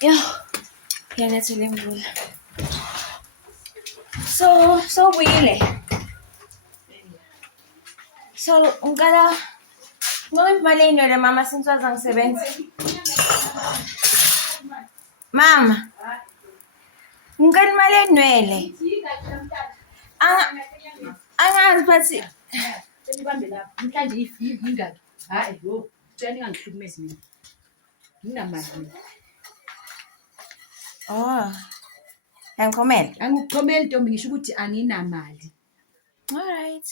Yo, yanethele imvula. So buyile. So ngicela ngoba imali eyinwele mama since waze ngisebenza. Mama. Ngicela imali eyinwele. Angazi but Sebibambe lapha. Mhlanje ingaki? Hayi yo, cela ningangihlukumezi mina. Nginamali. oh. Yangikhomela. Angikuxhomeli Ntombi ngisho ukuthi anginamali. Alright.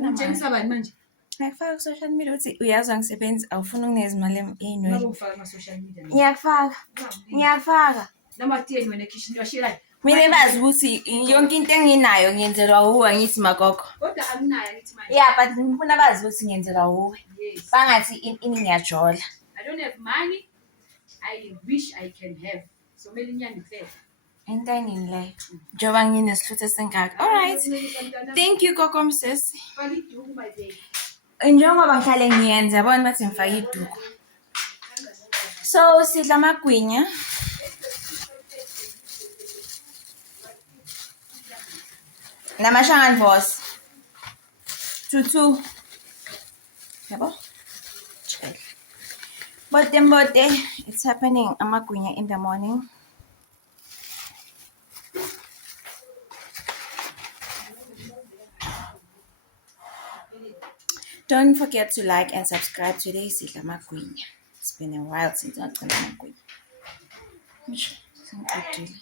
Ungitshengisa bani manje? Ngiyakufaka ku-social media ukuthi uyazi wangisebenzi awufuni unginikeza imali eyinwele. Ngabe ufaka ama-social media. Ngiyakufaka. Namathi yenu wena ekhishini washiyelani? Mina bazi ukuthi yonke into enginayo ngiyenzelwa wuwe ngithi magogo. Kodwa anginayo ngithi manje. Yeah, but ngifuna bazi ukuthi ngiyenzelwa wuwe. Yes. Bangathi ini ngiyajola. I don't have money. I wish I can have. So mele inyani kuphela. Into enini leyo. Njengoba nginesihluthi esingaka. Alright. Thank you Gogo msisi. Faka iduku my baby. Njengoba ngihlale ngiyenza yabona bathi ngifake iduku. So sidla amagwinya. Namashangani boss. Tutu. Yabo? Bote, it's happening. Amagwinya in the morning. Don't forget to like and subscribe today. Sidla amagwinya. It's been a while since I've done amagwinya. Ngicedile.